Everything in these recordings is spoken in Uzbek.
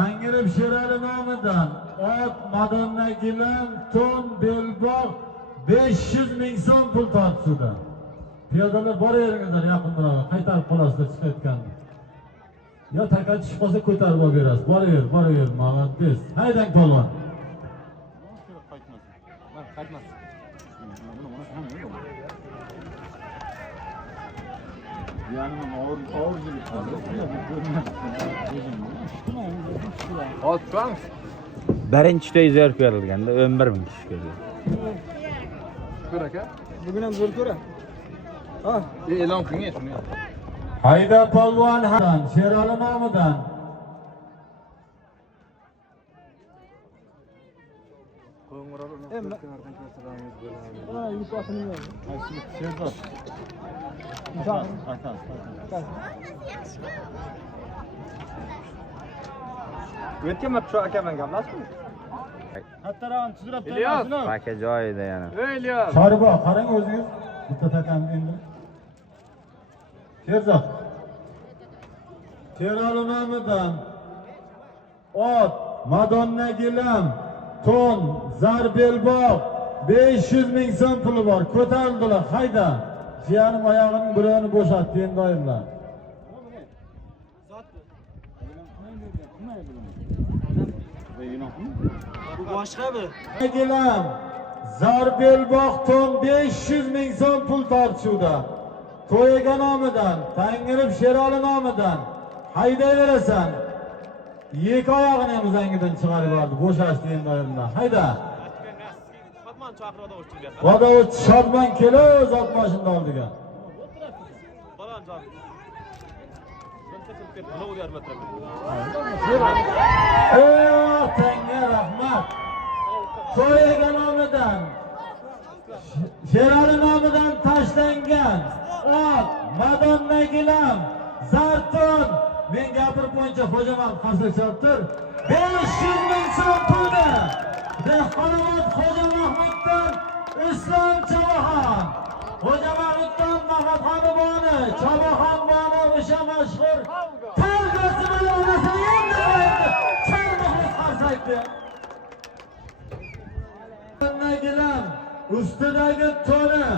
Tangirib Sherali nomidan ot, Madonna gilam, to'n, belbog' 500 ming so'm pul tortishdi. Piyodalar boraveringizlar yaqinroq, qaytarib qolasizlar chiqayotganini. Yo taka tushib qolsa ko'tarib olib berasiz. Boraver, молодец. Haydang polvon. Qaytmas. Yani ağır Birinchi to'y zo'r ko'rilganda 11 ming kishi keldi. ko'r aka. Bugun ham zo'r ko'ra. Ha, e'lon qiling shuni. Hayda polvon han Sherali nomidan. O'tgan marta shu aka bilan gaplashdik. Hattaran tuzrab Ilyos, Aka joyida yana. ey Ilyos. Sharibo, qarang o'zingiz. Bitta takam endi. Sherzod. Sherali nomidan ot, Madonna gilam, to'n, zar belbog' 500 ming so'm puli bor. Ko'tarildilar, hayda. Jiyanim oyog'ining birini bo'shatdi endi doimlar. Bu boshqami? Gilam, zar belbog' to'n 500 ming so'm pul tortishuvda. To'yiga nomidan, Tangirib Sherali nomidan haydayverasan. Yek oyog'ini ham uzangidan chiqarib oldi, bo'shashdi endi doimlar. Hayda. Vodovod Shodman kelib zot mashina oldiga. Tanga rahmat. To'yiga nomidan Sherali nomidan tashlangan ot, Madonna gilam, zarton, men gapirib qo'yincha xo'jaman qarshilik chalibdir. 500 ming so'm pulni Dehqonobod Xo'ja Mahmuddan Islom Chavaxon, Xo'ja Mahmuddan Mahmadxon boni, Chavaxon boni o'sha mashhur targ'asi bilan onasini endi charmoqlik qarsaydi. Madonna gilam, ustidagi to'ni,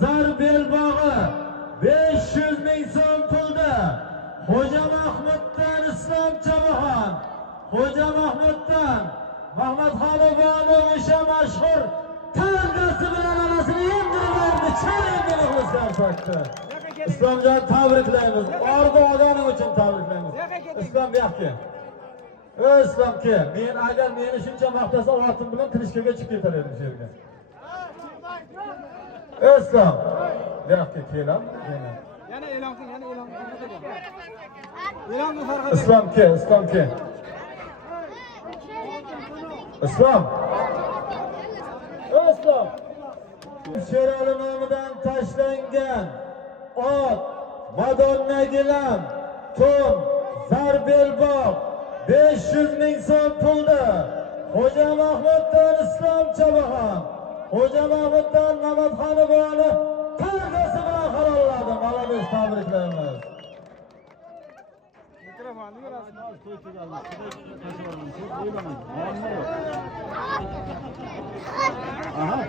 zar belbog'i 500 ming so'm pulda Xo'ja Mahmuddan Islom Chavaxon, Xo'ja Mahmuddan Mahmadxon boni o'sha mashhur targ'asi bilan onasini emdirib charmini qo'shardi. Islomjon tabriklaymiz. Orqa odaming uchun tabriklaymiz. Islom bu yoqqa. Islom ke, men agar meni shuncha maqtasa otim bilan tirishkaga chiqib ketar edim shu yerga. Islom. Bu yoqqa kelam. Yana e'lon qiling, yana e'lon qiling. E'lon bu farqi. Islom ke. Islom. Sherali nomidan tashlangan ot, Madonna gilam, to'n, zar belbog' 500 ming so'm pulda Xo'ja Mahmuddan Islom Chavaxon, Xo'ja Mahmuddan Mahmadxon boni targ'asi bilan halolladi. Malades, tabriklaymiz. Mikrofonni berasiz. Aha.